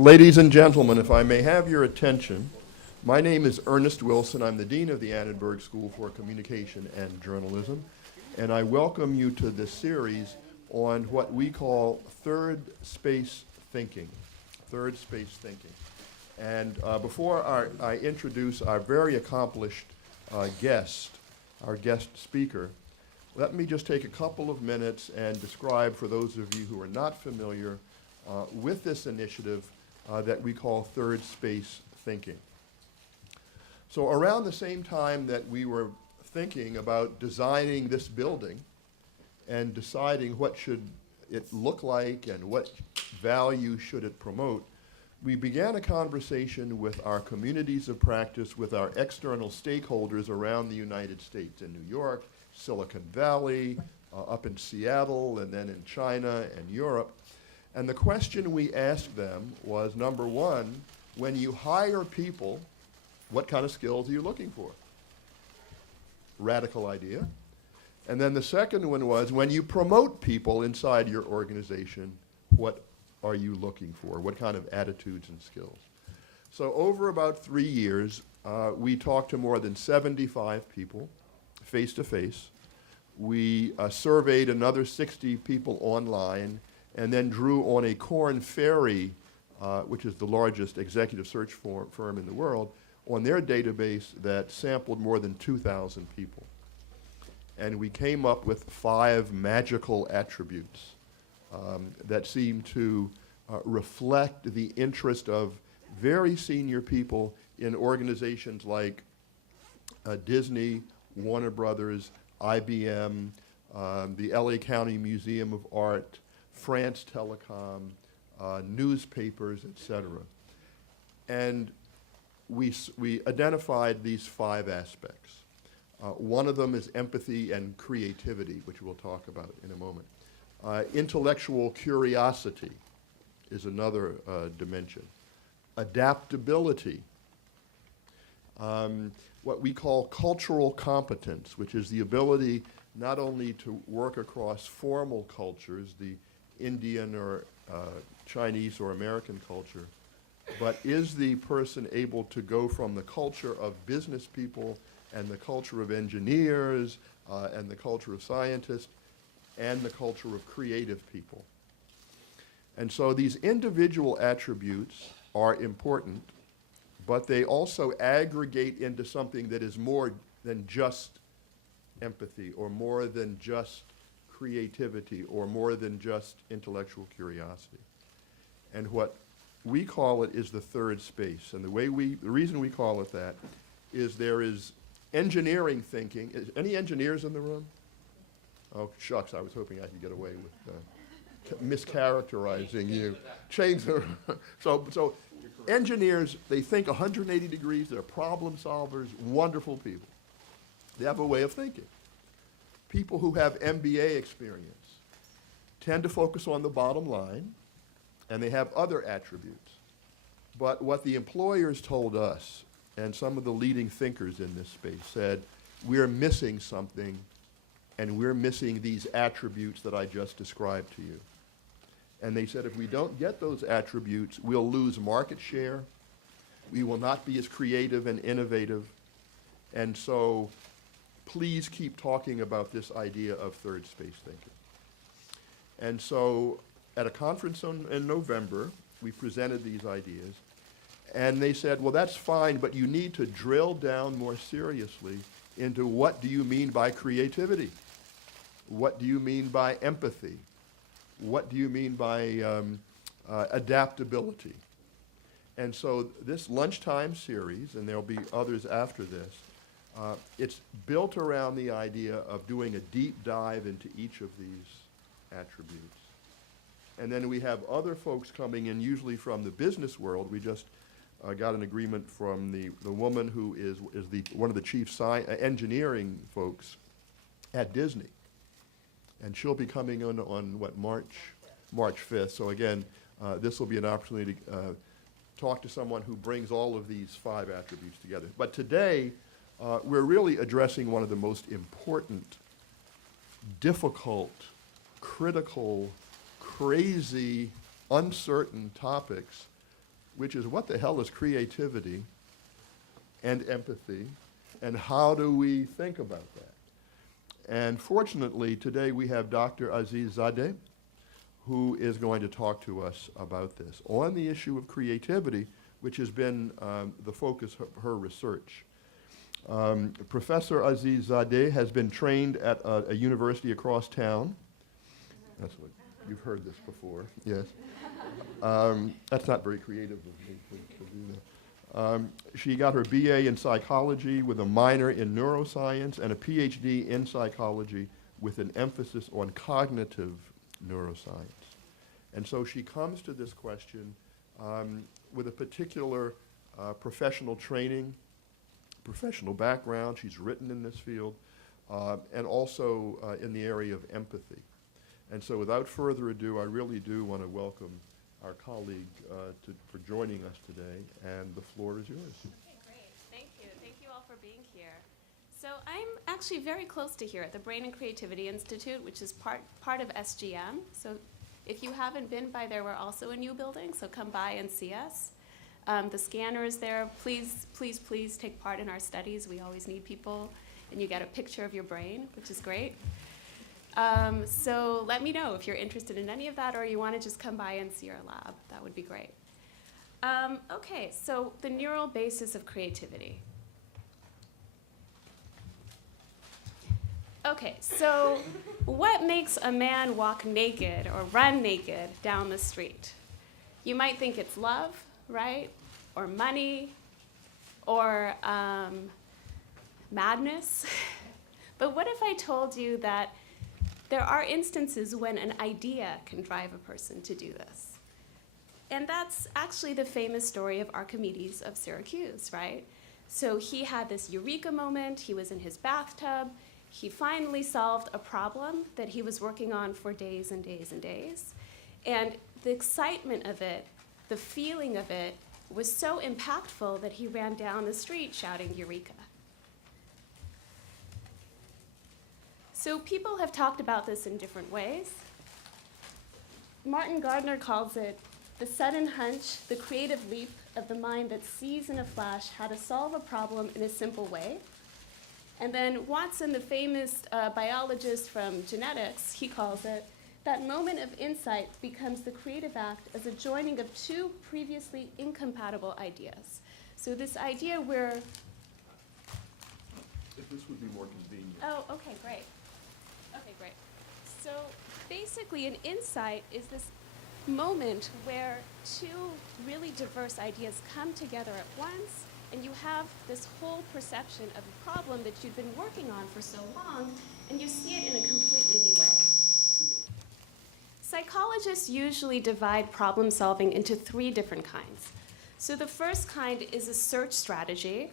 Ladies and gentlemen, if I may have your attention, my name is Ernest Wilson. I'm the Dean of the Annenberg School for Communication and Journalism, and I welcome you to this series on what we call third space thinking. Third space thinking. And before I introduce our very accomplished guest, our guest speaker, let me just take a couple of minutes and describe for those of you who are not familiar with this initiative that we call third space thinking. So around the same time that we were thinking about designing this building and deciding what should it look like and what value should it promote, we began a conversation with our communities of practice, with our external stakeholders around the United States, in New York, Silicon Valley, up in Seattle, and then in China and Europe. And the question we asked them was, number one, when you hire people, what kind of skills are you looking for? Radical idea. And then the second one was, when you promote people inside your organization, what are you looking for? What kind of attitudes and skills? So over about 3 years, we talked to more than 75 people, face-to-face. We surveyed another 60 people online, and then drew on a Korn Ferry, which is the largest executive search firm in the world, on their database that sampled more than 2,000 people. And we came up with 5 magical attributes that seem to reflect the interest of very senior people in organizations like Disney, Warner Brothers, IBM, the LA County Museum of Art, France Telecom, newspapers, etc. And we identified these 5 aspects. One of them is empathy and creativity, which we'll talk about in a moment. Intellectual curiosity is another dimension. Adaptability. What we call cultural competence, which is the ability not only to work across formal cultures, the Indian or Chinese or American culture, but is the person able to go from the culture of business people and the culture of engineers and the culture of scientists and the culture of creative people. And so these individual attributes are important, but they also aggregate into something that is more than just empathy or more than just creativity or more than just intellectual curiosity. And what we call it is the third space. And the reason we call it that is there is engineering thinking. Any engineers in the room? Oh, shucks, I was hoping I could get away with mischaracterizing you. Change the, so engineers, they think 180 degrees, they're problem solvers, wonderful people. They have a way of thinking. People who have MBA experience tend to focus on the bottom line, and they have other attributes. But what the employers told us, and some of the leading thinkers in this space said, we're missing something, and we're missing these attributes that I just described to you. And they said, if we don't get those attributes, we'll lose market share, we will not be as creative and innovative, and so please keep talking about this idea of third space thinking. And so at a conference in November, we presented these ideas, and they said, well, that's fine, but you need to drill down more seriously into what do you mean by creativity? What do you mean by empathy? What do you mean by adaptability? And so this lunchtime series, and there'll be others after this, it's built around the idea of doing a deep dive into each of these attributes. And then we have other folks coming in, usually from the business world. We just got an agreement from the woman who is one of the chief engineering folks at Disney. And she'll be coming on what, March 5th. So again, this will be an opportunity to talk to someone who brings all of these 5 attributes together. But today, we're really addressing one of the most important, difficult, critical, crazy, uncertain topics which is what the hell is creativity and empathy, and how do we think about that? And fortunately, today we have Dr. Aziz-Zadeh, who is going to talk to us about this on the issue of creativity, which has been the focus of her research. Professor Aziz-Zadeh has been trained at a university across town. That's what, you've heard this before, yes. That's not very creative of me to do that. She got her BA in psychology with a minor in neuroscience and a PhD in psychology with an emphasis on cognitive neuroscience. And so she comes to this question with a particular professional training, professional background. She's written in this field, and also in the area of empathy. And so without further ado, I really do want to welcome our colleague for joining us today, and the floor is yours. Okay, great. Thank you. Thank you all for being here. So I'm actually very close to here at the Brain and Creativity Institute, which is part of SGM. So if you haven't been by there, we're also a new building, so come by and see us. The scanner is there. Please, please, please take part in our studies. We always need people, and you get a picture of your brain, which is great. So let me know if you're interested in any of that, or you want to just come by and see our lab. That would be great. Okay, so the neural basis of creativity. Okay, so what makes a man walk naked or run naked down the street? You might think it's love, right? Or money, or madness. But what if I told you that there are instances when an idea can drive a person to do this? And that's actually the famous story of Archimedes of Syracuse, right? So he had this eureka moment. He was in his bathtub. He finally solved a problem that he was working on for days and days and days. And the excitement of it, the feeling of it, was so impactful that he ran down the street shouting, "Eureka." So people have talked about this in different ways. Martin Gardner calls it the sudden hunch, the creative leap of the mind that sees in a flash how to solve a problem in a simple way. And then Watson, the famous biologist from genetics, he calls it that moment of insight becomes the creative act as a joining of two previously incompatible ideas. So this idea where... If this would be more convenient. Oh, okay, great. Okay, great. So basically an insight is this moment where two really diverse ideas come together at once, and you have this whole perception of a problem that you've been working on for so long, and you see it in a completely new way. Psychologists usually divide problem solving into three different kinds. So the first kind is a search strategy.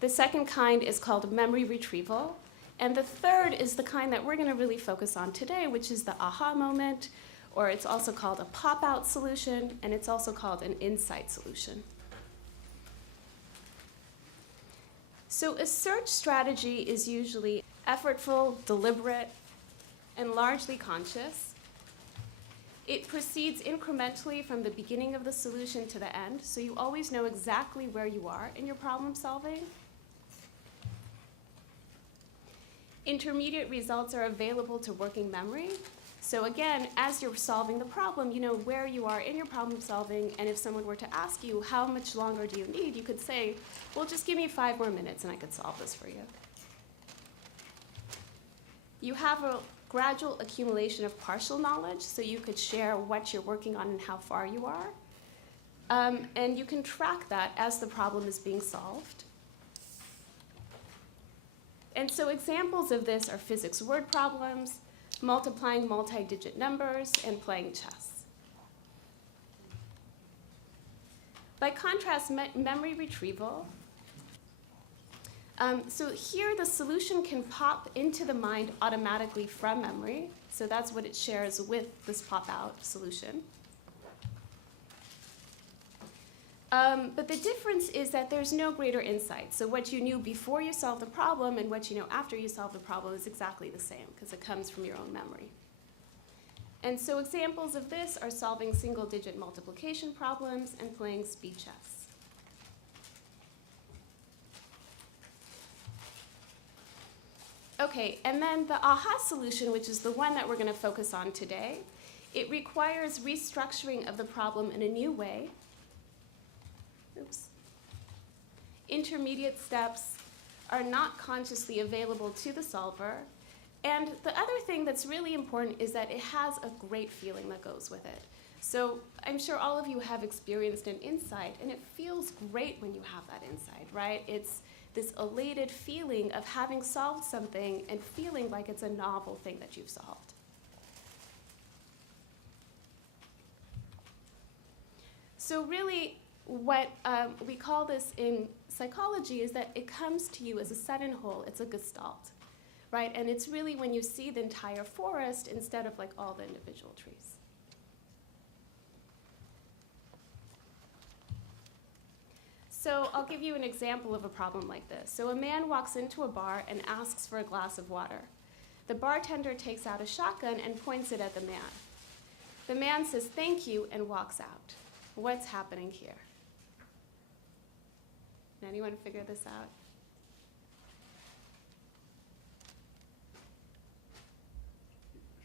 The second kind is called memory retrieval. And the third is the kind that we're going to really focus on today, which is the aha moment, or it's also called a pop-out solution, and it's also called an insight solution. So a search strategy is usually effortful, deliberate, and largely conscious. It proceeds incrementally from the beginning of the solution to the end, so you always know exactly where you are in your problem solving. Intermediate results are available to working memory. So again, as you're solving the problem, you know where you are in your problem solving, and if someone were to ask you, how much longer do you need, you could say, well, just give me 5 more minutes and I could solve this for you. You have a gradual accumulation of partial knowledge, so you could share what you're working on and how far you are. And you can track that as the problem is being solved. And so examples of this are physics word problems, multiplying multi-digit numbers, and playing chess. By contrast, memory retrieval. So here the solution can pop into the mind automatically from memory. So that's what it shares with this pop-out solution. But the difference is that there's no greater insight. So what you knew before you solved the problem and what you know after you solve the problem is exactly the same, because it comes from your own memory. And so examples of this are solving single-digit multiplication problems and playing speed chess. Okay, and then the AHA solution, which is the one that we're going to focus on today, it requires restructuring of the problem in a new way. Oops. Intermediate steps are not consciously available to the solver. And the other thing that's really important is that it has a great feeling that goes with it. So I'm sure all of you have experienced an insight, and it feels great when you have that insight, right? It's this elated feeling of having solved something and feeling like it's a novel thing that you've solved. So really, what we call this in psychology is that it comes to you as a sudden whole. It's a gestalt, right? And it's really when you see the entire forest instead of like all the individual trees. So I'll give you an example of a problem like this. So a man walks into a bar and asks for a glass of water. The bartender takes out a shotgun and points it at the man. The man says, "Thank you," and walks out. What's happening here? Can anyone figure this out?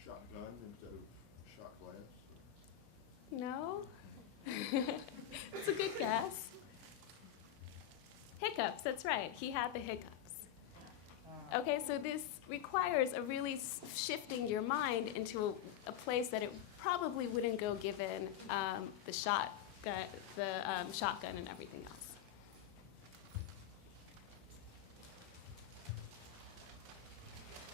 Shotgun instead of shot glass? No? It's a good guess. Hiccups, that's right. He had the hiccups. Okay, so this requires a really shifting your mind into a place that it probably wouldn't go given the shotgun and everything else.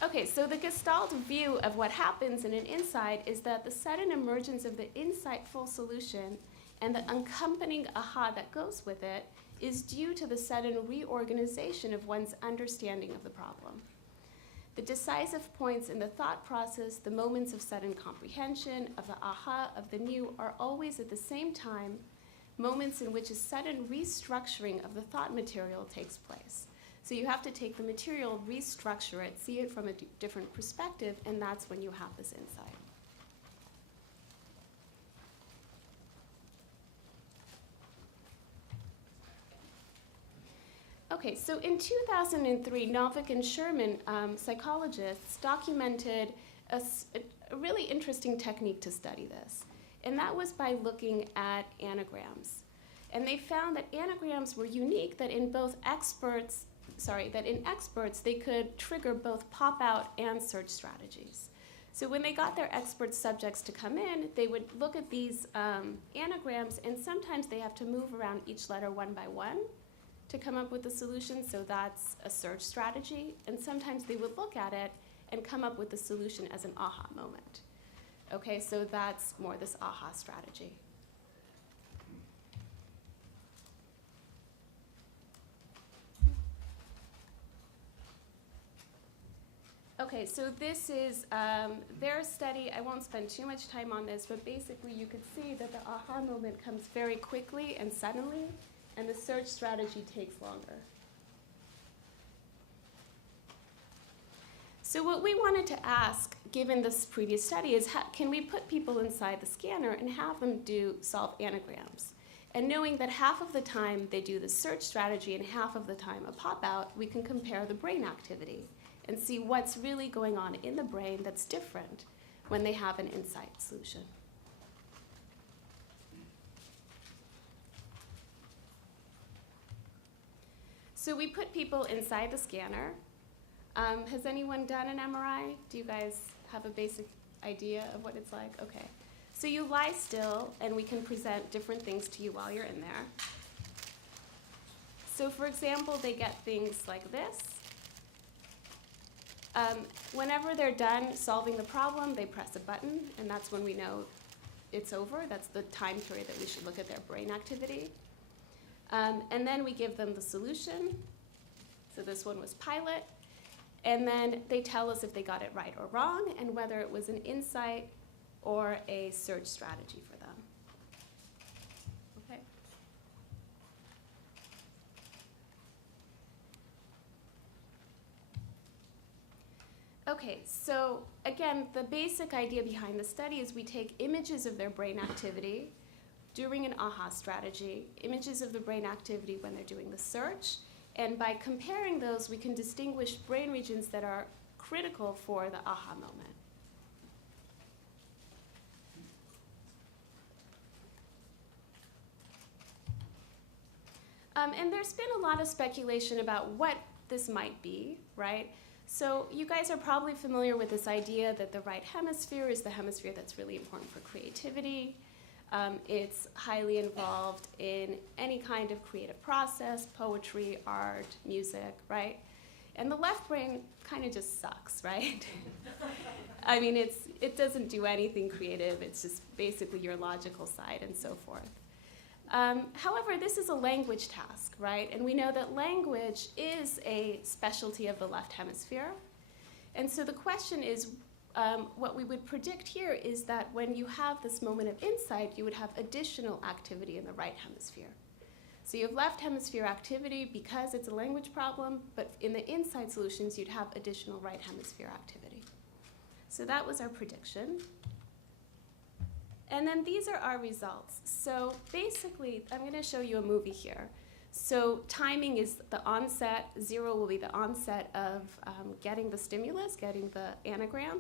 Okay, so the Gestalt view of what happens in an insight is that the sudden emergence of the insightful solution and the accompanying aha that goes with it is due to the sudden reorganization of one's understanding of the problem. The decisive points in the thought process, the moments of sudden comprehension, of the aha, of the new, are always at the same time moments in which a sudden restructuring of the thought material takes place. So you have to take the material, restructure it, see it from a different perspective, and that's when you have this insight. Okay, so in 2003, Novick and Sherman, psychologists, documented a really interesting technique to study this, and that was by looking at anagrams. And they found that anagrams were unique, that in experts, they could trigger both pop-out and search strategies. So when they got their expert subjects to come in, they would look at these anagrams, and sometimes they have to move around each letter one by one to come up with a solution, so that's a search strategy. And sometimes they would look at it and come up with the solution as an aha moment. Okay, so that's more this aha strategy. Okay, so this is their study. I won't spend too much time on this, but basically you could see that the aha moment comes very quickly and suddenly, and the search strategy takes longer. So what we wanted to ask, given this previous study, is can we put people inside the scanner and have them solve anagrams? And knowing that half of the time they do the search strategy and half of the time a pop-out, we can compare the brain activity and see what's really going on in the brain that's different when they have an insight solution. So we put people inside the scanner. Has anyone done an MRI? Do you guys have a basic idea of what it's like? Okay. So you lie still, and we can present different things to you while you're in there. So for example, they get things like this. Whenever they're done solving the problem, they press a button, and that's when we know it's over. That's the time period that we should look at their brain activity. And then we give them the solution. So this one was pilot. And then they tell us if they got it right or wrong, and whether it was an insight or a search strategy for them. Okay? Okay, so again, the basic idea behind the study is we take images of their brain activity during an AHA strategy, images of the brain activity when they're doing the search, and by comparing those, we can distinguish brain regions that are critical for the AHA moment. And there's been a lot of speculation about what this might be, right? So you guys are probably familiar with this idea that the right hemisphere is the hemisphere that's really important for creativity. It's highly involved in any kind of creative process, poetry, art, music, right? And the left brain kind of just sucks, right? I mean, it doesn't do anything creative. It's just basically your logical side and so forth. However, this is a language task, right? And we know that language is a specialty of the left hemisphere. And so the question is, what we would predict here is that when you have this moment of insight, you would have additional activity in the right hemisphere. So you have left hemisphere activity because it's a language problem, but in the insight solutions, you'd have additional right hemisphere activity. So that was our prediction. And then these are our results. So basically, I'm going to show you a movie here. So timing is the onset. 0 will be the onset of getting the stimulus, getting the anagram.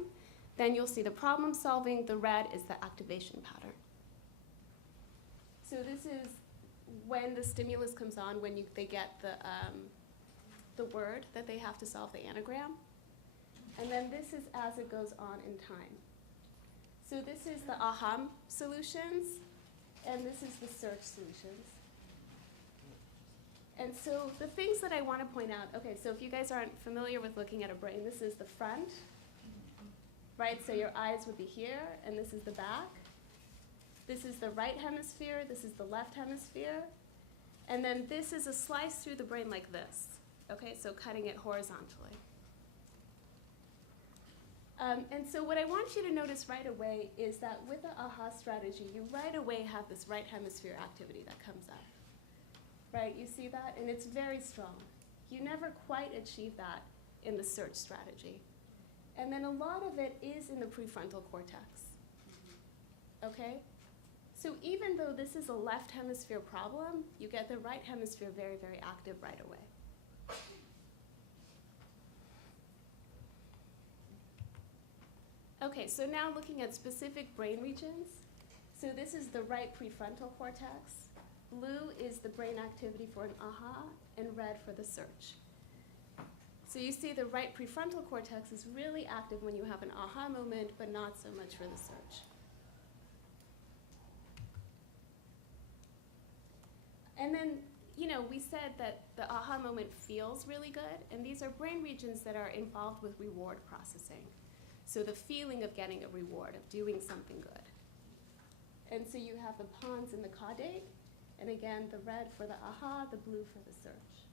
Then you'll see the problem solving. The red is the activation pattern. So this is when the stimulus comes on, when they get the word that they have to solve the anagram. And then this is as it goes on in time. So this is the AHA solutions, and this is the search solutions. And so the things that I want to point out, okay, so if you guys aren't familiar with looking at a brain, this is the front, right? So your eyes would be here, and this is the back. This is the right hemisphere, this is the left hemisphere. And then this is a slice through the brain like this, okay? So cutting it horizontally. And so what I want you to notice right away is that with the AHA strategy, you right away have this right hemisphere activity that comes up, right? You see that? And it's very strong. You never quite achieve that in the search strategy. And then a lot of it is in the prefrontal cortex, okay? So even though this is a left hemisphere problem, you get the right hemisphere very, very active right away. Okay, so now looking at specific brain regions. So this is the right prefrontal cortex. Blue is the brain activity for an AHA, and red for the search. So you see the right prefrontal cortex is really active when you have an AHA moment, but not so much for the search. And then, you know, we said that the AHA moment feels really good, and these are brain regions that are involved with reward processing. So the feeling of getting a reward, of doing something good. And so you have the pons and the caudate, and again, the red for the AHA, the blue for the search.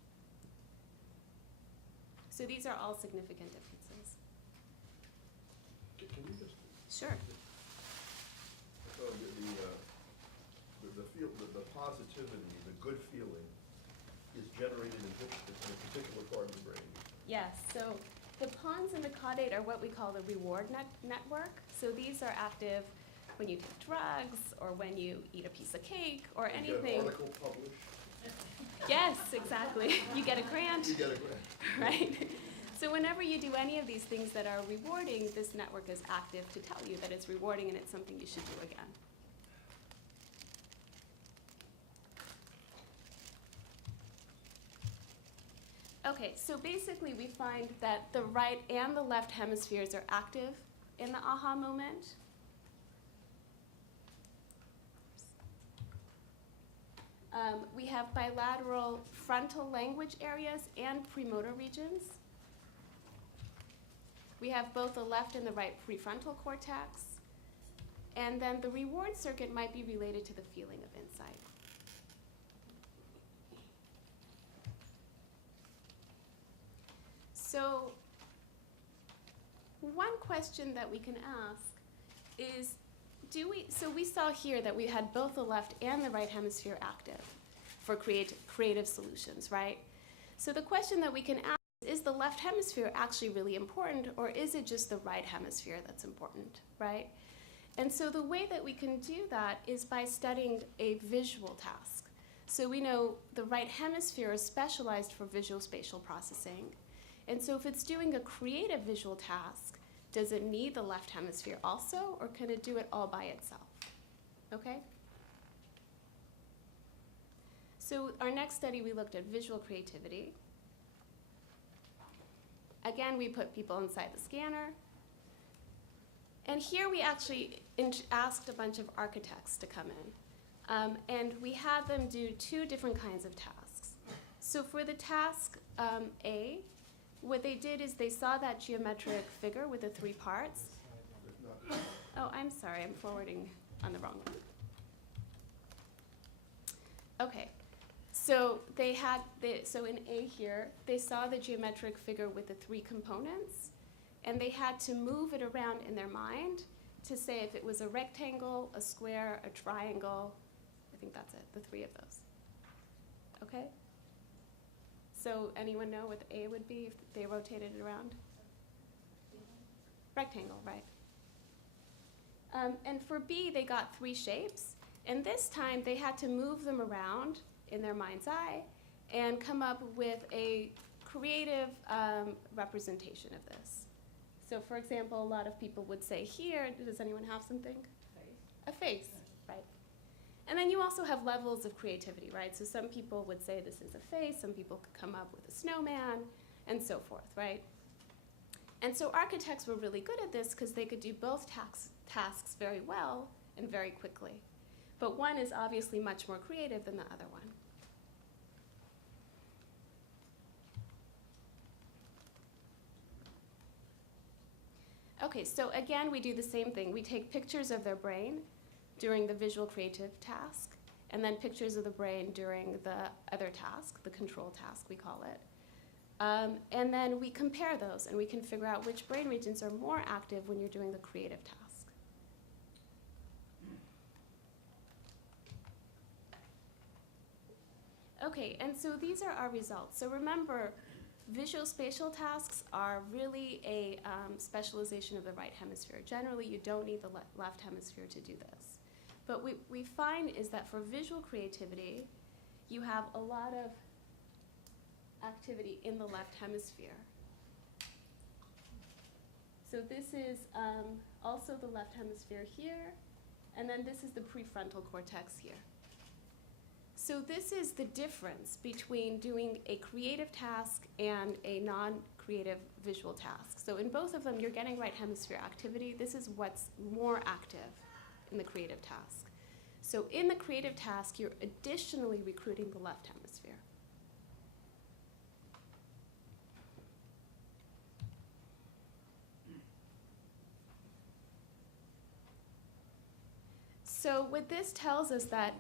So these are all significant differences. Can you just? Sure. So the positivity, the good feeling, is generated in a particular part of the brain. Yes, so the pons and the caudate are what we call the reward network. So these are active when you take drugs, or when you eat a piece of cake, or anything. You get an article published. Yes, exactly. You get a grant. You get a grant. Right? So whenever you do any of these things that are rewarding, this network is active to tell you that it's rewarding and it's something you should do again. Okay, so basically we find that the right and the left hemispheres are active in the AHA moment. We have bilateral frontal language areas and premotor regions. We have both the left and the right prefrontal cortex. And then the reward circuit might be related to the feeling of insight. So one question that we can ask is, so we saw here that we had both the left and the right hemisphere active for creative solutions, right? So the question that we can ask is the left hemisphere actually really important, or is it just the right hemisphere that's important, right? And so the way that we can do that is by studying a visual task. So we know the right hemisphere is specialized for visual spatial processing. And so if it's doing a creative visual task, does it need the left hemisphere also, or can it do it all by itself? Okay? So our next study, we looked at visual creativity. Again, we put people inside the scanner. And here we actually asked a bunch of architects to come in. And we had them do two different kinds of tasks. So for the task A, what they did is they saw that geometric figure with the three parts. Oh, I'm sorry, I'm forwarding on the wrong one. Okay, so so in A here, they saw the geometric figure with the three components, and they had to move it around in their mind to say if it was a rectangle, a square, a triangle. I think that's it, the three of those. Okay? So anyone know what A would be if they rotated it around? Rectangle, right. And for B, they got three shapes. And this time, they had to move them around in their mind's eye and come up with a creative representation of this. So for example, a lot of people would say here, does anyone have something? A face, right. And then you also have levels of creativity, right? So some people would say this is a face, some people could come up with a snowman, and so forth, right? And so architects were really good at this because they could do both tasks very well and very quickly. But one is obviously much more creative than the other one. Okay, so again, we do the same thing. We take pictures of their brain during the visual creative task, and then pictures of the brain during the other task, the control task, we call it. And then we compare those, and we can figure out which brain regions are more active when you're doing the creative task. Okay, and so these are our results. So remember, visual spatial tasks are really a specialization of the right hemisphere. Generally, you don't need the left hemisphere to do this. But what we find is that for visual creativity, you have a lot of activity in the left hemisphere. So this is also the left hemisphere here, and then this is the prefrontal cortex here. So this is the difference between doing a creative task and a non-creative visual task. So in both of them, you're getting right hemisphere activity. This is what's more active in the creative task. So in the creative task, you're additionally recruiting the left hemisphere. So what this tells us that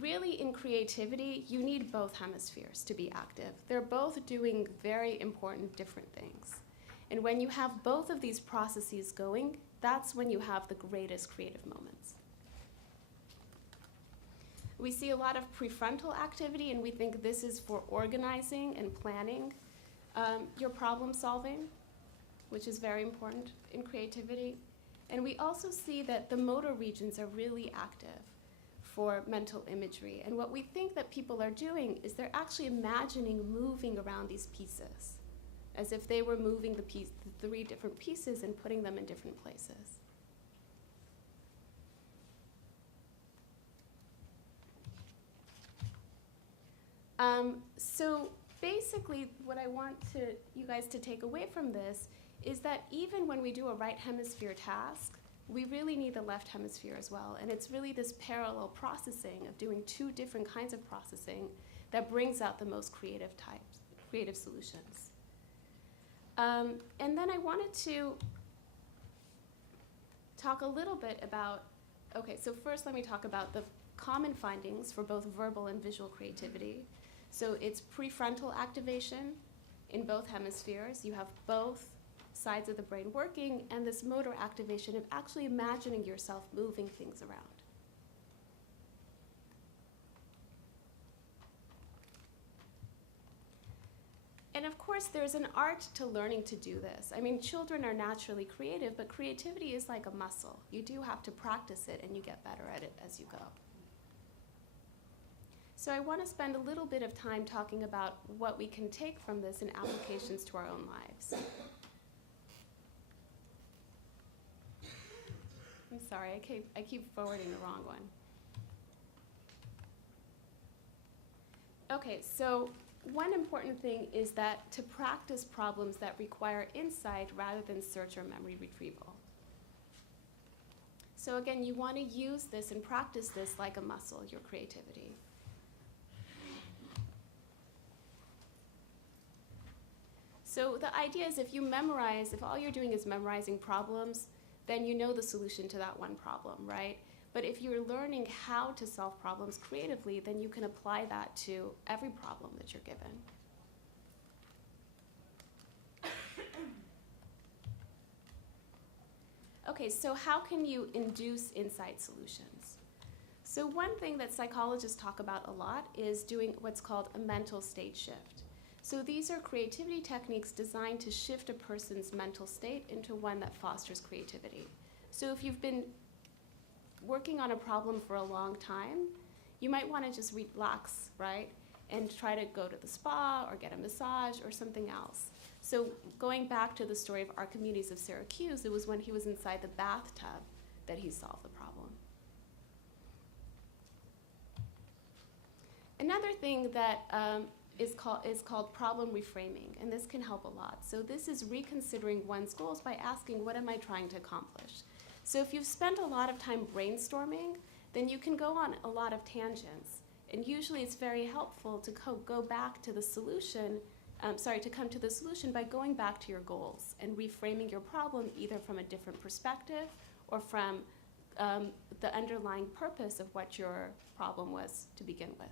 really in creativity, you need both hemispheres to be active. They're both doing very important different things. And when you have both of these processes going, that's when you have the greatest creative moments. We see a lot of prefrontal activity, and we think this is for organizing and planning your problem solving, which is very important in creativity. And we also see that the motor regions are really active for mental imagery. And what we think that people are doing is they're actually imagining moving around these pieces, as if they were moving the three different pieces and putting them in different places. So basically, what I want you guys to take away from this is that even when we do a right hemisphere task, we really need the left hemisphere as well. And it's really this parallel processing of doing two different kinds of processing that brings out the most creative solutions. And then I wanted to talk a little bit about, okay, so first let me talk about the common findings for both verbal and visual creativity. So it's prefrontal activation in both hemispheres. You have both sides of the brain working, and this motor activation of actually imagining yourself moving things around. And of course, course, there's an art to learning to do this. I mean, children are naturally creative, but creativity is like a muscle. You do have to practice it, and you get better at it as you go. So I want to spend a little bit of time talking about what we can take from this in applications to our own lives. I'm sorry, I keep forwarding the wrong one. Okay, so one important thing is that to practice problems that require insight rather than search or memory retrieval. So again, you want to use this and practice this like a muscle, your creativity. So the idea is if all you're doing is memorizing problems, then you know the solution to that one problem, right? But if you're learning how to solve problems creatively, then you can apply that to every problem that you're given. Okay, so how can you induce insight solutions? So one thing that psychologists talk about a lot is doing what's called a mental state shift. So these are creativity techniques designed to shift a person's mental state into one that fosters creativity. So if you've been working on a problem for a long time, you might want to just relax, right? And try to go to the spa or get a massage or something else. So going back to the story of Archimedes of Syracuse, it was when he was inside the bathtub that he solved the problem. Another thing that is called problem reframing, and this can help a lot. So this is reconsidering one's goals by asking, what am I trying to accomplish? So if you've spent a lot of time brainstorming, then you can go on a lot of tangents. And usually it's very helpful to go back to the solution, to come to the solution by going back to your goals and reframing your problem either from a different perspective or from the underlying purpose of what your problem was to begin with.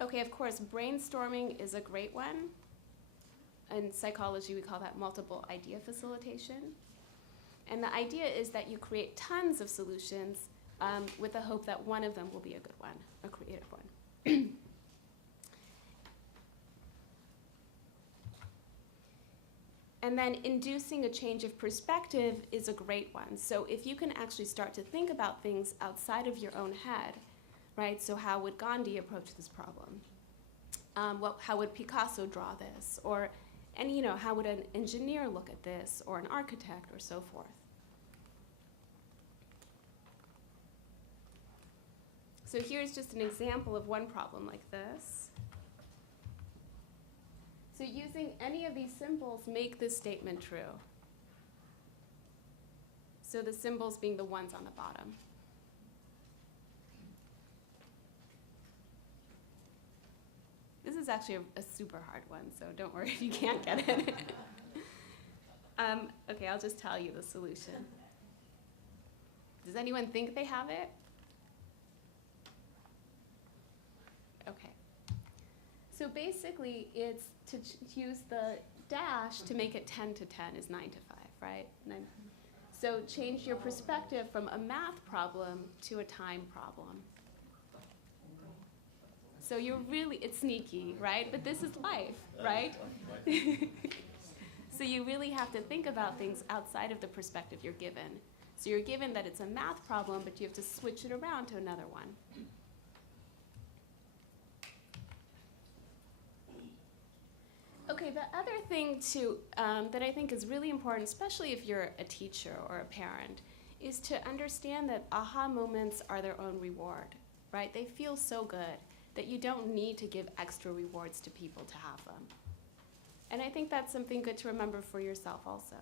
Okay, of course, brainstorming is a great one. In psychology, we call that multiple idea facilitation. And the idea is that you create tons of solutions with the hope that one of them will be a good one, a creative one. And then inducing a change of perspective is a great one. So if you can actually start to think about things outside of your own head, right? So how would Gandhi approach this problem? How would Picasso draw this? And how would an engineer look at this, or an architect, or so forth? So here's just an example of one problem like this. So using any of these symbols, make this statement true. So the symbols being the ones on the bottom. This is actually a super hard one, so don't worry if you can't get it. Okay, I'll just tell you the solution. Does anyone think they have it? Okay. So basically, it's to use the dash to make it 10 to 10 is 9 to 5, right? So change your perspective from a math problem to a time problem. So it's sneaky, right? But this is life, right? So you really have to think about things outside of the perspective you're given. So you're given that it's a math problem, but you have to switch it around to another one. Okay, the other thing that I think is really important, especially if you're a teacher or a parent, is to understand that aha moments are their own reward, right? They feel so good that you don't need to give extra rewards to people to have them. And I think that's something good to remember for yourself also.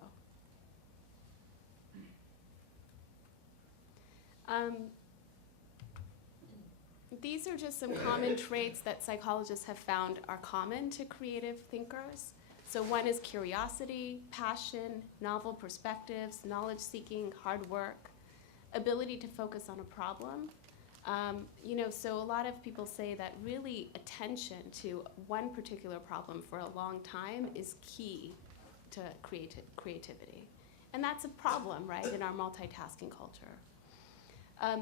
These are just some common traits that psychologists have found are common to creative thinkers. So one is curiosity, passion, novel perspectives, knowledge-seeking, hard work, ability to focus on a problem. So a lot of people say that really attention to one particular problem for a long time is key to creativity. And that's a problem, right, in our multitasking culture.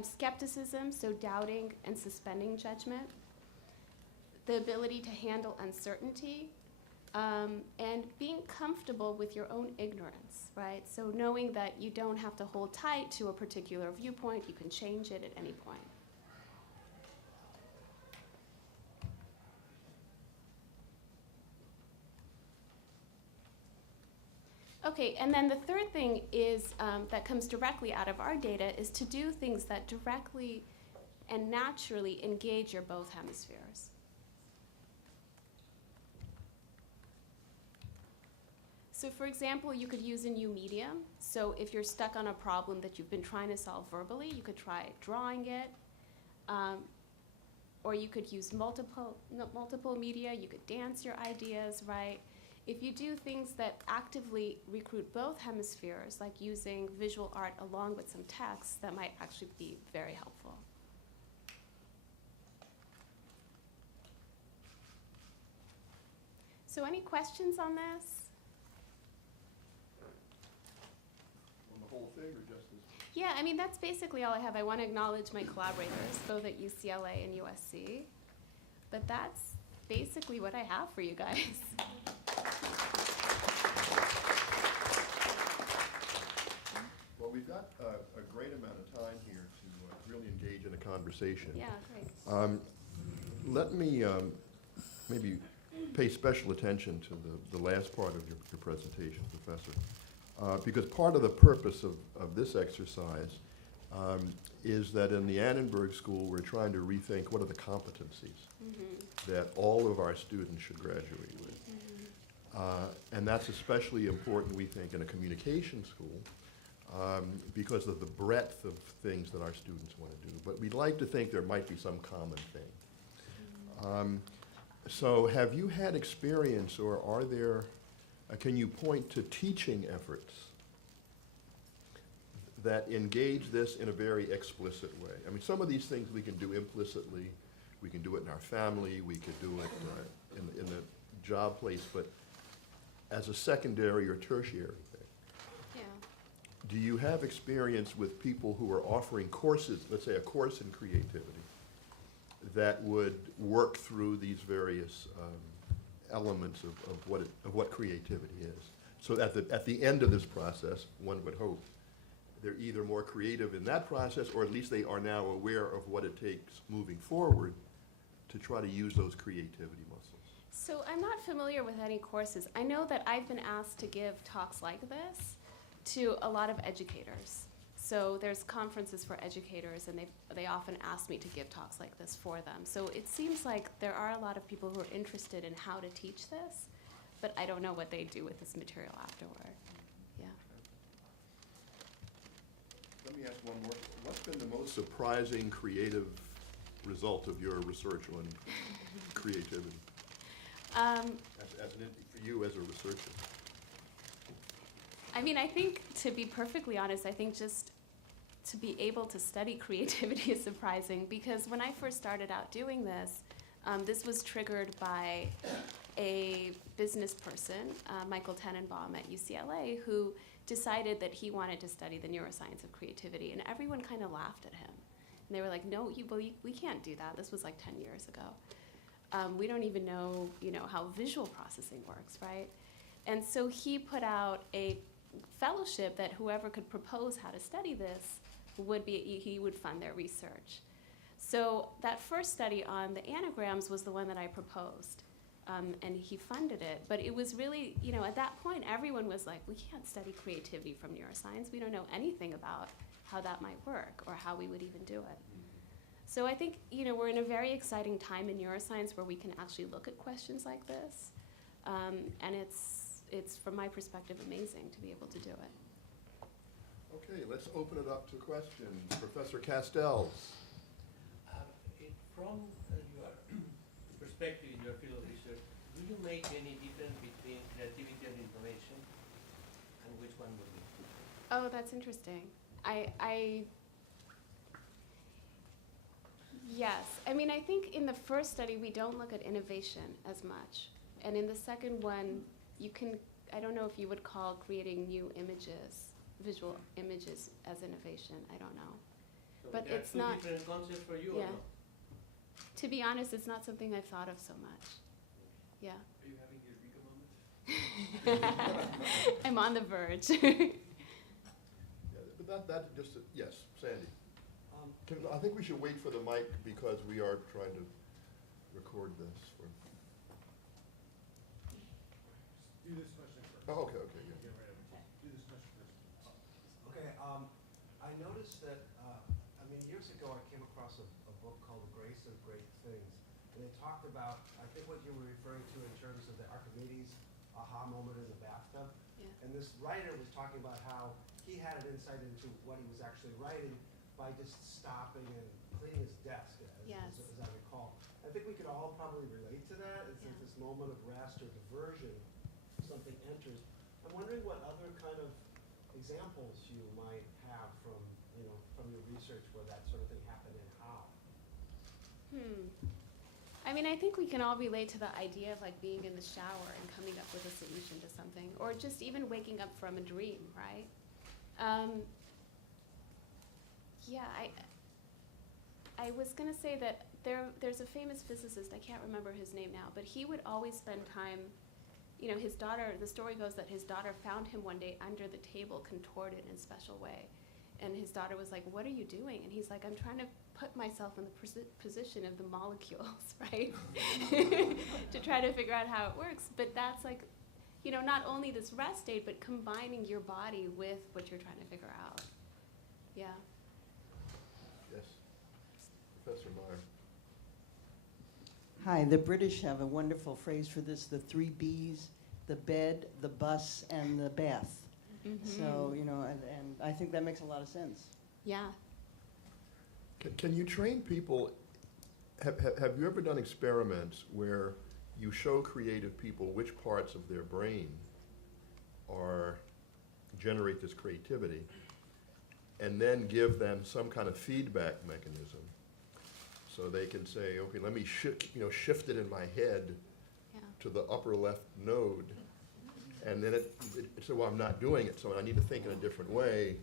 Skepticism, so doubting and suspending judgment. The ability to handle uncertainty, and being comfortable with your own ignorance, right? So knowing that you don't have to hold tight to a particular viewpoint, you can change it at any point. Okay, and then the third thing is that comes directly out of our data is to do things that directly and naturally engage your both hemispheres. So for example, you could use a new medium. So if you're stuck on a problem that you've been trying to solve verbally, you could try drawing it. Or you could use multiple media. You could dance your ideas, right? If you do things that actively recruit both hemispheres, like using visual art along with some text, that might actually be very helpful. So any questions on this? On the whole thing, or just this? Yeah, I mean, that's basically all I have. I want to acknowledge my collaborators, both at UCLA and USC. But that's basically what I have for you guys. Well, we've got a great amount of time here to really engage in a conversation. Yeah, great. Let me maybe pay special attention to the last part of your presentation, Professor, because part of the purpose of this exercise is that in the Annenberg School, we're trying to rethink what are the competencies that all of our students should graduate with. And that's especially important, we think, in a communication school because of the breadth of things that our students want to do. But we'd like to think there might be some common thing. So have you had experience, or are there, can you point to teaching efforts that engage this in a very explicit way? I mean, some of these things we can do implicitly. We can do it in our family. We could do it in the job place, but as a secondary or tertiary thing. Yeah. Do you have experience with people who are offering courses, let's say a course in creativity, that would work through these various elements of what creativity is? So at the end of this process, one would hope they're either more creative in that process, or at least they are now aware of what it takes moving forward to try to use those creativity muscles. So I'm not familiar with any courses. I know that I've been asked to give talks like this to a lot of educators. So there's conferences for educators, and they often ask me to give talks like this for them. So it seems like there are a lot of people who are interested in how to teach this, but I don't know what they do with this material afterward. Yeah. Let me ask one more. What's been the most surprising creative result of your research on creativity? For you as a researcher. I mean, I think, to be perfectly honest, I think just to be able to study creativity is surprising, because when I first started out doing this, this was triggered by a business person, Michael Tenenbaum at UCLA, who decided that he wanted to study the neuroscience of creativity, and everyone kind of laughed at him. And they were like, no, we can't do that. This was like 10 years ago. We don't even know, how visual processing works, right? And so he put out a fellowship that whoever could propose how to study this he would fund their research. So that first study on the anagrams was the one that I proposed, and he funded it. But it was really, at that point, everyone was like, we can't study creativity from neuroscience. We don't know anything about how that might work or how we would even do it. So I think, we're in a very exciting time in neuroscience where we can actually look at questions like this. And it's, from my perspective, amazing to be able to do it. Okay, let's open it up to questions. Professor Castells. From your perspective in your field of research, do you make any difference between creativity and information? And which one would be? Oh, that's interesting. Yes. I mean, I think in the first study, we don't look at innovation as much. And in the second one, I don't know if you would call creating new images, visual images, as innovation. I don't know. So But there are it's two not- different concepts for you, Yeah. or no? To be honest, it's not something I've thought of so much. Yeah. Are you having your Eureka moment? I'm on the verge. Yeah, but that just, yes, Sandy. I think we should wait for the mic because we are trying to record this. Do this question first. Oh, okay, yeah. Get right over to it. Do this question first. Okay, I noticed that, years ago I came across a book called The Grace of Great Things. And they talked about, I think what you were referring to in terms of the Archimedes aha moment in the bathtub. Yeah. And this writer was talking about how he had an insight into what he was actually writing by just stopping and cleaning his desk, Yes. as I recall. I think we could all probably relate to that. It's Yeah. this moment of rest or diversion, something enters. I'm wondering what other kind of examples you might have from your research where that sort of thing happened and how. I mean, I think we can all relate to the idea of like being in the shower and coming up with a solution to something, or just even waking up from a dream, right? Yeah, I was gonna say that there's a famous physicist, I can't remember his name now, but he would always spend time, his daughter, the story goes that his daughter found him one day under the table contorted in a special way. And his daughter was like, "What are you doing?" And he's like, "I'm trying to put myself in the position of the molecules," right? To try to figure out how it works. But that's like, not only this rest state, but combining your body with what you're trying to figure out. Yeah. Yes. Professor Meyer. Hi, the British have a wonderful phrase for this, the 3 Bs, the bed, the bus, and the bath. So, and I think that makes a lot of sense. Yeah. Can you train people, have you ever done experiments where you show creative people which parts of their brain generate this creativity, and then give them some kind of feedback mechanism so they can say, okay, let me shift it in my head Yeah. to the upper left node, and then it said, well, I'm not doing it, so I need to think in a different way.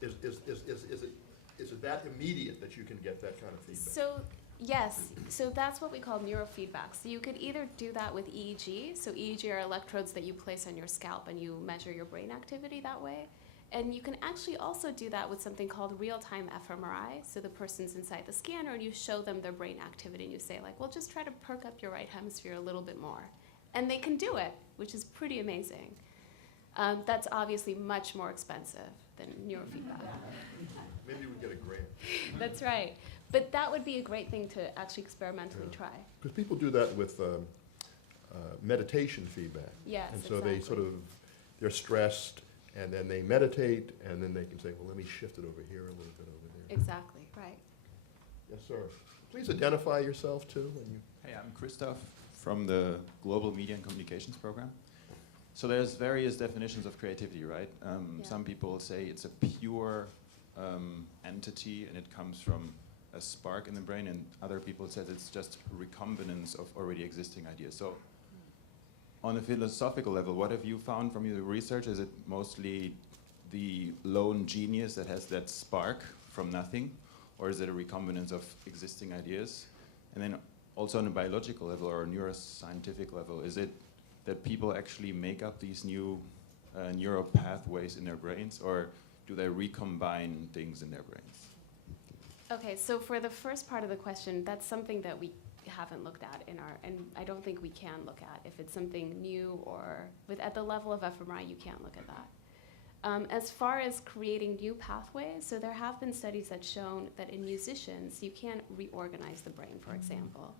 Is it that immediate that you can get that kind of feedback? So, yes. So that's what we call neurofeedback. So you could either do that with EEG. So EEG are electrodes that you place on your scalp and you measure your brain activity that way. And you can actually also do that with something called real-time fMRI. So the person's inside the scanner and you show them their brain activity and you say like, well, just try to perk up your right hemisphere a little bit more. And they can do it, which is pretty amazing. That's obviously much more expensive than neurofeedback. Maybe we get a grant. That's right. But that would be a great thing to actually experimentally try. Because people do that with meditation feedback. Yes, And so they they're stressed, and then they meditate, and then they can say, well, let me shift it over here a little bit over there. Exactly, right. Yes, sir. Please identify yourself, too, when you... Hey, I'm Christoph from the Global Media and Communications Program. So there's various definitions of creativity, right? Yeah. Some people say it's a pure entity and it comes from a spark in the brain, and other people said it's just recombinance of already existing ideas. So on a philosophical level, what have you found from your research? Is it mostly the lone genius that has that spark from nothing, or is it a recombinance of existing ideas? And then also on a biological level or a neuroscientific level, is it that people actually make up these new neural pathways in their brains, or do they recombine things in their brains? Okay, so for the first part of the question, that's something that we haven't looked at and I don't think we can look at. If it's something new or at the level of fMRI, you can't look at that. As far as creating new pathways, so there have been studies that shown that in musicians, you can reorganize the brain, for example.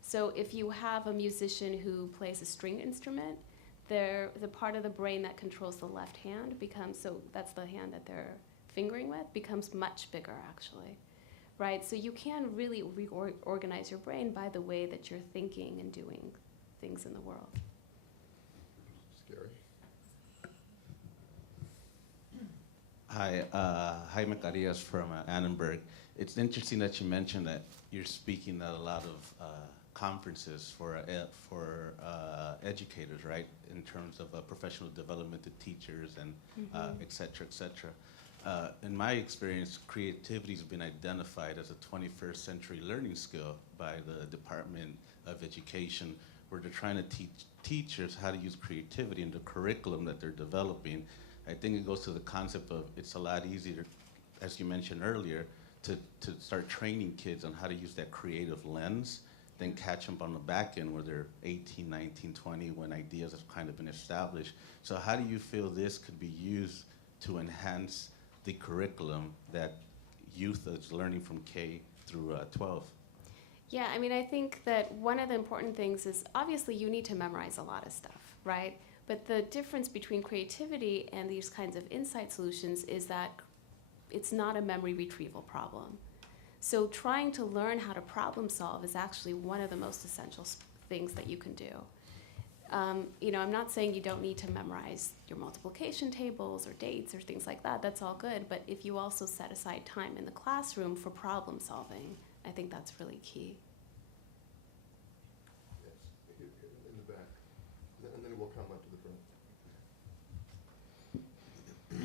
So if you have a musician who plays a string instrument, the part of the brain that controls the left hand becomes, so that's the hand that they're fingering with, becomes much bigger actually, right? So you can really reorganize your brain by the way that you're thinking and doing things in the world. Scary. Hi, Jaime Carillas from Annenberg. It's interesting that you mentioned that you're speaking at a lot of conferences for educators, right? In terms of professional development to teachers and et cetera, et cetera. in my experience, creativity has been identified as a 21st century learning skill by the Department of Education, where they're trying to teach teachers how to use creativity in the curriculum that they're developing. I think it goes to the concept of it's a lot easier, as you mentioned earlier, to start training kids on how to use that creative lens than catch them on the back end where they're 18, 19, 20, when ideas have kind of been established. So how do you feel this could be used to enhance the curriculum that youth is learning from K through 12? Yeah, I mean, I think that one of the important things is obviously you need to memorize a lot of stuff, right? But the difference between creativity and these kinds of insight solutions is that it's not a memory retrieval problem. So trying to learn how to problem solve is actually one of the most essential things that you can do. You know, I'm not saying you don't need to memorize your multiplication tables or dates or things like that. That's all good. But if you also set aside time in the classroom for problem solving, I think that's really key. Yes, in the back. And then we'll come up to the front.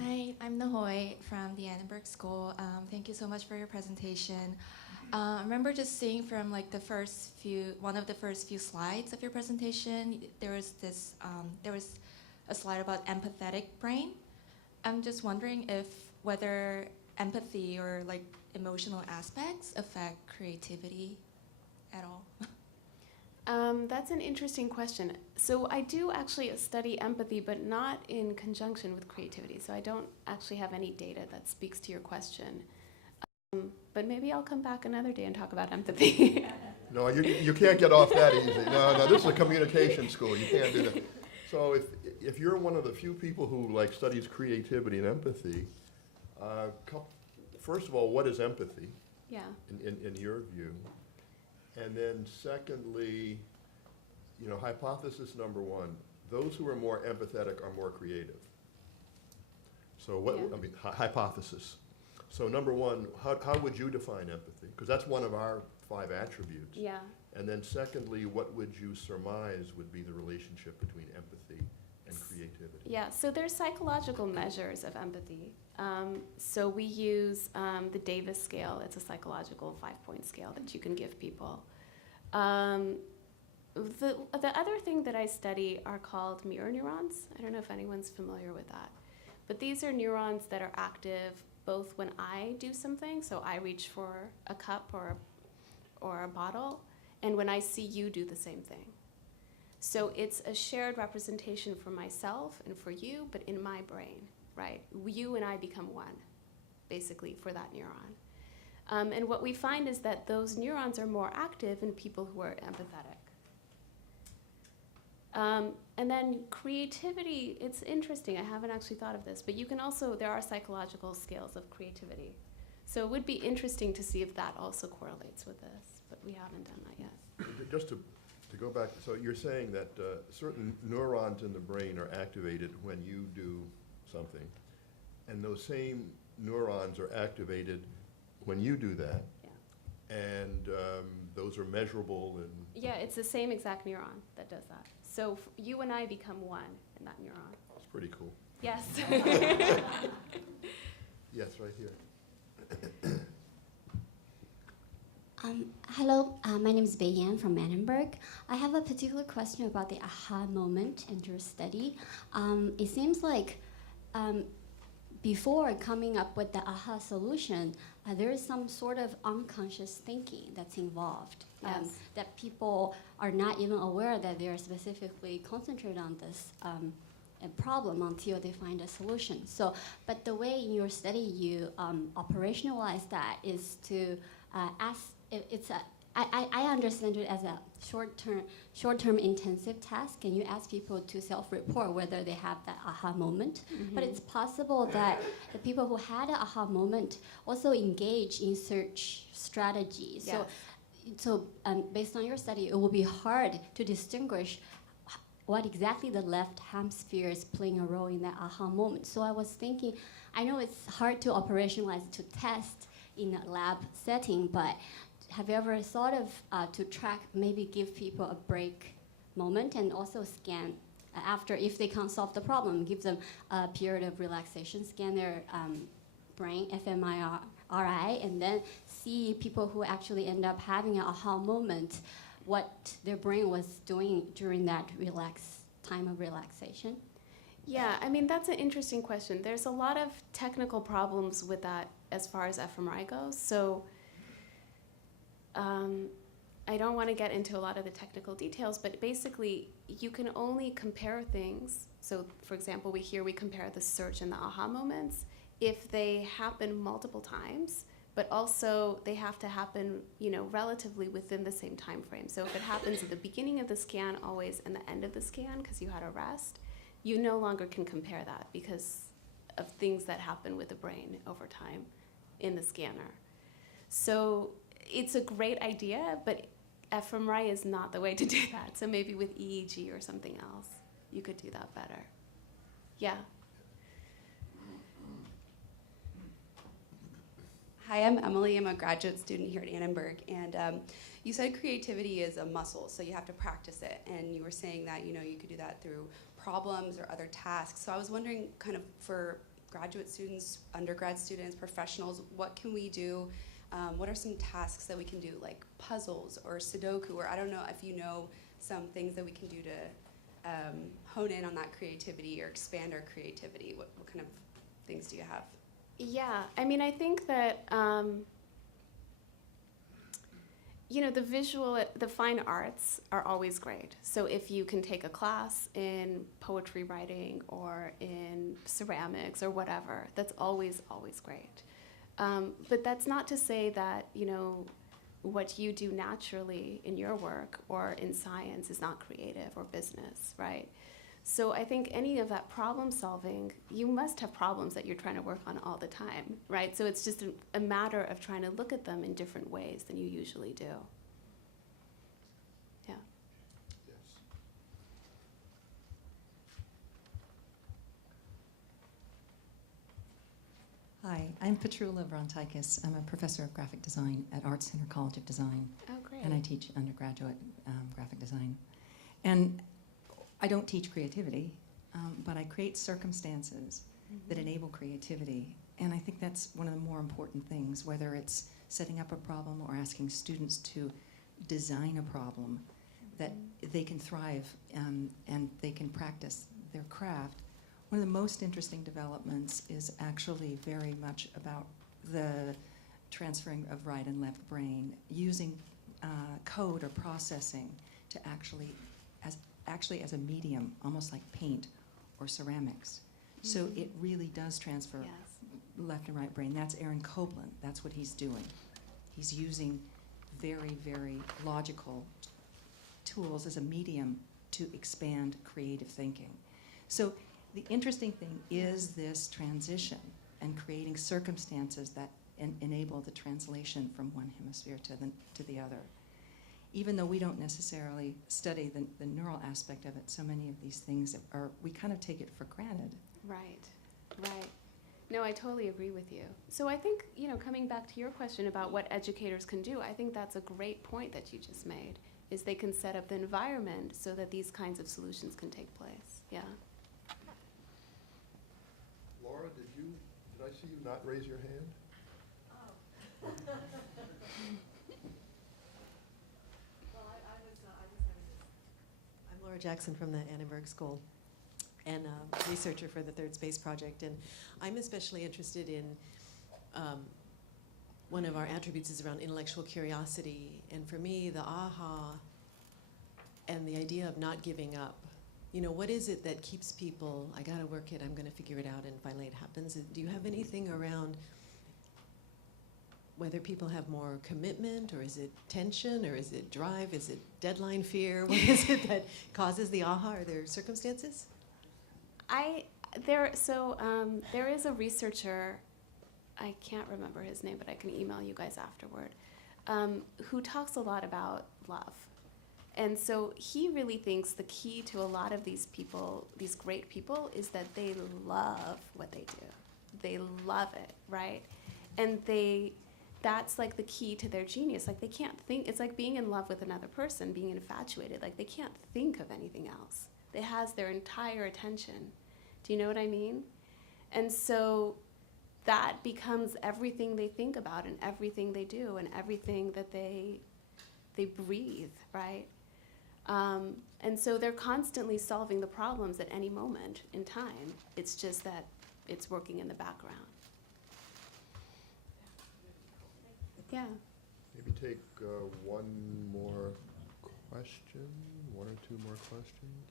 Hi, I'm Nahoy from the Annenberg School. Thank you so much for your presentation. I remember just seeing from like one of the first few slides of your presentation, there was a slide about empathetic brain. I'm just wondering whether empathy or like emotional aspects affect creativity at all. That's an interesting question. So I do actually study empathy, but not in conjunction with creativity. So I don't actually have any data that speaks to your question. But maybe I'll come back another day and talk about empathy. No, you can't get off that easy. No, this is a communication school. You can't do that. So if you're one of the few people who like studies creativity and empathy, first of all, what is empathy? Yeah. In your view? And then secondly, you know, hypothesis number one, those who are more empathetic are more creative. So what, Yeah. I mean, hypothesis. So number one, how would you define empathy? Because that's one of our 5 attributes. Yeah. And then secondly, what would you surmise would be the relationship between empathy and creativity? Yeah, so there's psychological measures of empathy. So we use the Davis scale. It's a psychological 5-point scale that you can give people. The other thing that I study are called mirror neurons. I don't know if anyone's familiar with that. But these are neurons that are active both when I do something, so I reach for a cup or a bottle, and when I see you do the same thing. So it's a shared representation for myself and for you, but in my brain, right? You and I become one, basically, for that neuron. And what we find is that those neurons are more active in people who are empathetic. And then creativity, it's interesting, I haven't actually thought of this, but you can also, there are psychological scales of creativity. So it would be interesting to see if that also correlates with this, but we haven't done that yet. Just to go back, so you're saying that certain neurons in the brain are activated when you do something, and those same neurons are activated when you do that, Yeah. and those are measurable and... Yeah, it's the same exact neuron that does that. So you and I become one in that neuron. It's pretty cool. Yes. Yes, right here. Hello, my name is Bei Yan from Annenberg. I have a particular question about the aha moment in your study. It seems like before coming up with the aha solution, there is some sort of unconscious thinking that's involved. Yes. That people are not even aware that they are specifically concentrated on this a problem until they find a solution. So, but the way in your study you operationalize that is to ask. I understand it as a short-term intensive task, and you ask people to self-report whether they have that aha moment. Mm-hmm. But it's possible that the people who had an aha moment also engage in search strategies. Yes. So based on your study, it will be hard to distinguish what exactly the left hemisphere is playing a role in that aha moment. So I was thinking, I know it's hard to operationalize, to test in a lab setting, but have you ever thought of to track, maybe give people a break moment and also scan after, if they can't solve the problem, give them a period of relaxation, scan their brain, fMRI, and then see people who actually end up having an aha moment, what their brain was doing during that time of relaxation? Yeah, I mean, that's an interesting question. There's a lot of technical problems with that as far as fMRI goes. So I don't want to get into a lot of the technical details, but basically you can only compare things. So for example, we compare the search and the aha moments if they happen multiple times, but also they have to happen, relatively within the same time frame. So if it happens at the beginning of the scan always and the end of the scan because you had a rest, you no longer can compare that because of things that happen with the brain over time in the scanner. So it's a great idea, but fMRI is not the way to do that. So maybe with EEG or something else, you could do that better. Yeah. Hi, I'm Emily. I'm a graduate student here at Annenberg, and you said creativity is a muscle, so you have to practice it. And you were saying that you could do that through problems or other tasks. So I was wondering, kind of for graduate students, undergrad students, professionals, what can we do? What are some tasks that we can do, like puzzles or Sudoku, or I don't know if you know some things that we can do to hone in on that creativity or expand our creativity. What kind of things do you have? Yeah, I mean, I think that, the fine arts are always great. So if you can take a class in poetry writing or in ceramics or whatever, that's always, always great. But that's not to say that, what you do naturally in your work or in science is not creative or business, right? So I think any of that problem solving, you must have problems that you're trying to work on all the time, right? So it's just a matter of trying to look at them in different ways than you usually do. Yeah. Yes. Hi, I'm Petrula Vrontikis. I'm a professor of graphic design at Art Center College of Design. Oh, great. And I teach undergraduate graphic design. And I don't teach creativity, but I create circumstances that enable creativity. And I think that's one of the more important things, whether it's setting up a problem or asking students to design a problem, that they can thrive and they can practice their craft. One of the most interesting developments is actually very much about the transferring of right and left brain, using code or processing to actually as a medium, almost like paint or ceramics. So it really does transfer left and right brain. That's Aaron Copeland. That's what he's doing. He's using very, very logical tools as a medium to expand creative thinking. So the interesting thing is this transition and creating circumstances that enable the translation from one hemisphere to the other. Even though we don't necessarily study the neural aspect of it, so many of these things we kind of take it for granted. Right, right. No, I totally agree with you. So I think, coming back to your question about what educators can do, I think that's a great point that you just made, is they can set up the environment so that these kinds of solutions can take place. Yeah. Laura, did I see you not raise your hand? Oh. I'm Laura Jackson from the Annenberg School and a researcher for the Third Space Project. And I'm especially interested in one of our attributes is around intellectual curiosity. And for me, the aha and the idea of not giving up. What is it that keeps people, I gotta work it, I'm gonna figure it out, and finally it happens? Do you have anything around whether people have more commitment, or is it tension, or is it drive, is it deadline fear? What is it that causes the aha? Are there circumstances? There is a researcher, I can't remember his name, but I can email you guys afterward, who talks a lot about love. And so he really thinks the key to a lot of these people, these great people, is that they love what they do. They love it, right? And that's like the key to their genius. Like they can't think, it's like being in love with another person, being infatuated. Like they can't think of anything else. It has their entire attention. Do you know what I mean? And so that becomes everything they think about and everything they do and everything that they breathe, right? And so they're constantly solving the problems at any moment in time. It's just that it's working in the background. Yeah. Maybe take one more question, one or two more questions.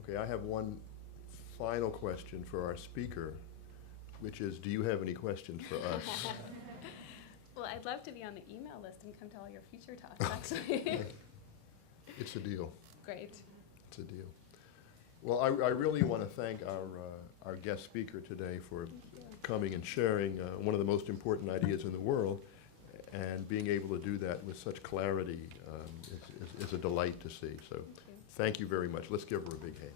Okay, I have one final question for our speaker, which is, do you have any questions for us? Well, I'd love to be on the email list and come to all your future talks, actually. It's a deal. Great. It's a deal. Well, I really want to thank our guest speaker today for coming and sharing one of the most important ideas in the world, and being able to do that with such clarity is a delight to see. So thank you very much. Let's give her a big hand.